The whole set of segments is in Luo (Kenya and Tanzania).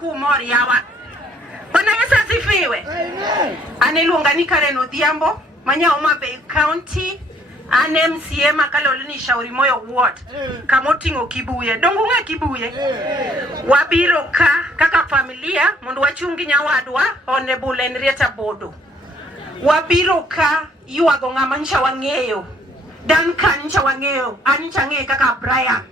kumor yawa. Bwana Yesu asifiwe. Amen. Aniluonga ni Karen Odhiambo, manya Homa Bay County, an MCA makalolo ni Shauri Moyo Ward, kamotingo Kibuye. Dongo ng'a Kibuye? Wabiro ka kaka familia mondo wachungi nyawadwa Honorable Henrietta Bodo. Wabiro ka yuago ng'ama ncha wang'eyo. Dan kan ncha wang'eyo, ancha ng'e kaka Brian.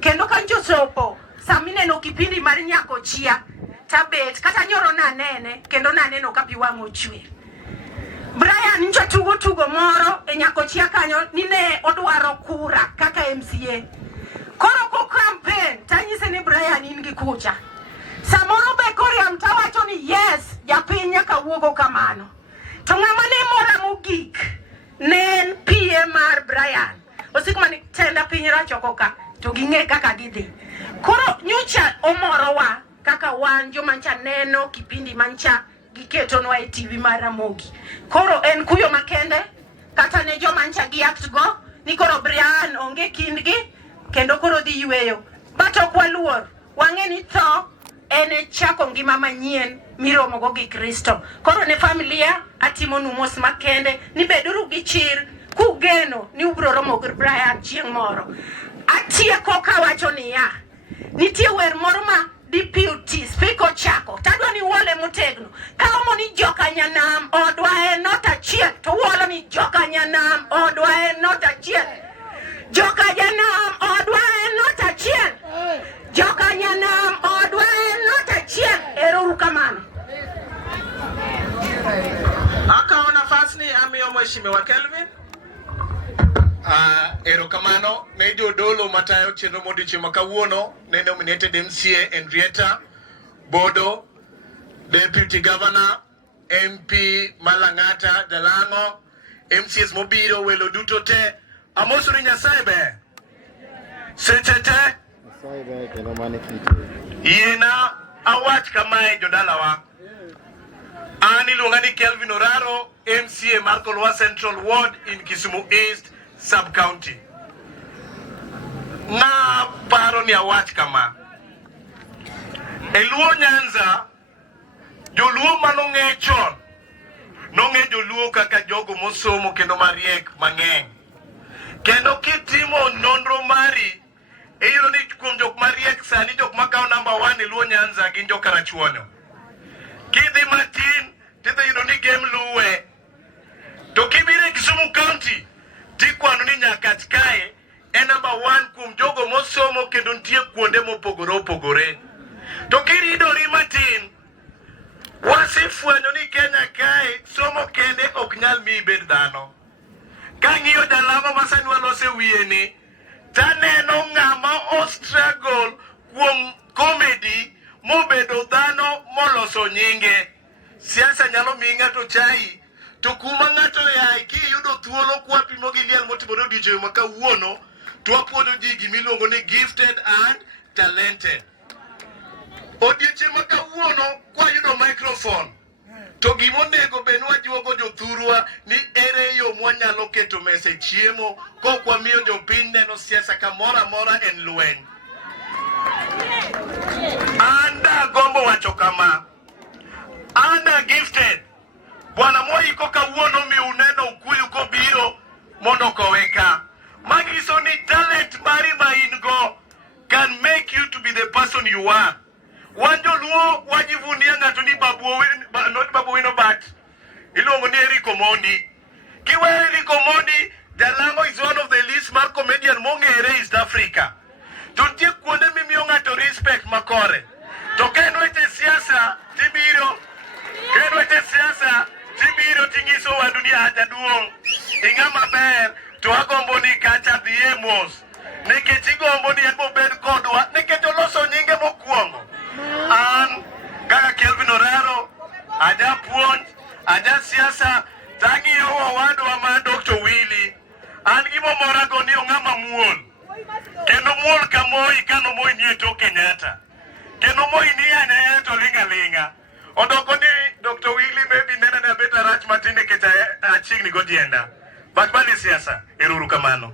Kendo kancho sopo, samine no kipindi mar nyako chia. Tabet kata nyoro na nene kendo na neno kapi wango chwe. Brian ncho tugo moro e nyako chia kanyo nine odwaro kura kaka MCA. Koro ko campaign tanyise ni Brian ingi kucha. Samoro be kori amtawacho ni yes japiny ka wuogo kamano. To ng'ama ne mora mogik nen PM mar Brian. Osikma ni tenda piny rachoko ka to ging'e kaka gidhi. Koro nyocha omoro wa kaka wan jomancha neno kipindi mancha giketonwa e TV mara Mogi. Koro en kuyo makende kata ne jomancha gi act go ni koro Brian onge kindgi kendo koro dhi yweyo. But ok waluor, wang'e ni tho en chako ngima manyien miromo go gi Kristo. Koro ne familia atimo mos makende ni beduru gi chir kugeno ni ubro romo gi Brian chieng' moro. Atieko kawacho niya, nitie wer moro ma Deputy Speaker Chako tadwa ni wole motegno kaomo ni joka nyanam odwa e nota chien to wolo ni joka nyanam odwa e nota chien joka nyanam odwa e nota chien joka nyanam odwa e nota chien. Ero kamano. Akaona nafasi ni amiyo mheshimiwa Kelvin. Ero kamano ne jodolo matayo chenro modiche makawuono ne nominated MCA Henrietta Bodo, Deputy Governor, MP Malang'ata Dalango, MCS mobiro welo duto te. Amosuri Nyasaye be. Seche te. Nyasaye be kendo mane kite. Yena awach kamae jodalawa. Ani iluonga ni Kelvin Oraro, MCA Markolwa Central Ward in Kisumu East Sub-County. Na paro ni awach kama. Eluo Nyanza, joluo manong'e chon, nong'e joluo kaka jogo mosomo kendo mariek mang'eny. Kendo kitimo nonro mari, eyudo ni kuom jok mariek sani jok makao number 1 eluo Nyanza gin jok karachuonyo. Kidhi matin, tidhi yudo ni game luwe. To kibire Kisumu County, tikwano ni Nyakach kae en number 1 kuom jogo mosomo kendo nitie kuonde mopogore opogore. To kiridori matin, wasifwenyo ni Kenya kae somo kende ok nyal mi bed dhano. Kang'iyo jalamo masani walose wiye ni, taneno ng'ama o-struggle kuom comedy mobedo dhano moloso nyinge. Siasa nyalo mi ng'ato chai, to kuma ng'ato yae kiyudo thuolo kwapimo gi liel motimore odiochieng' ma kawuono, to wapuonjo ji gimiluongo ni gifted and talented. Odiochieng' ma kawuono kwayudo microphone, to gimonego bed ni wajuogo jothurwa ni ere yo mwanyalo keto mesa chiemo kok wamiyo jopiny neno siasa kamoro amora en lweny. Anda gombo wacho kama, anda gifted. Bwana Moi koka wuono mi uneno ukuyu kobiro mondo koweka. Magiso ni talent mari ma ingo can make you to be the person you are. Wanjo luo wajivunia ng'ato ni not Babu Wino but ilongo ni Eric Omondi. Kiwe Eric Omondi, Jalango is one of the least mar comedian mong'ere East Africa. Tuntie kuonde mimiyo ng'ato respect makore. To kendo weche siasa tibiro. Kendo weche siasa tibiro tingiso wa dunia jaduong'. Ing'ama ber to agombo ni kacha dhiye mos. Nikech igombo ni ebo bed kodwa. Nikech oloso nyinge mokwongo. An kaka Kelvin Oraro, aja puonj, aja siasa, tang'iyo wadwa ma Dr. Willy. An gimomora go ni ong'ama muol. Kendo muol ka Moi kano Moi nie tok Kenyatta. Kendo Moi ni ane to linga. Odoko ni Dr. Willy maybe nena na beta rach matinde keta achigni godienda. But bali siasa, eruru kamano.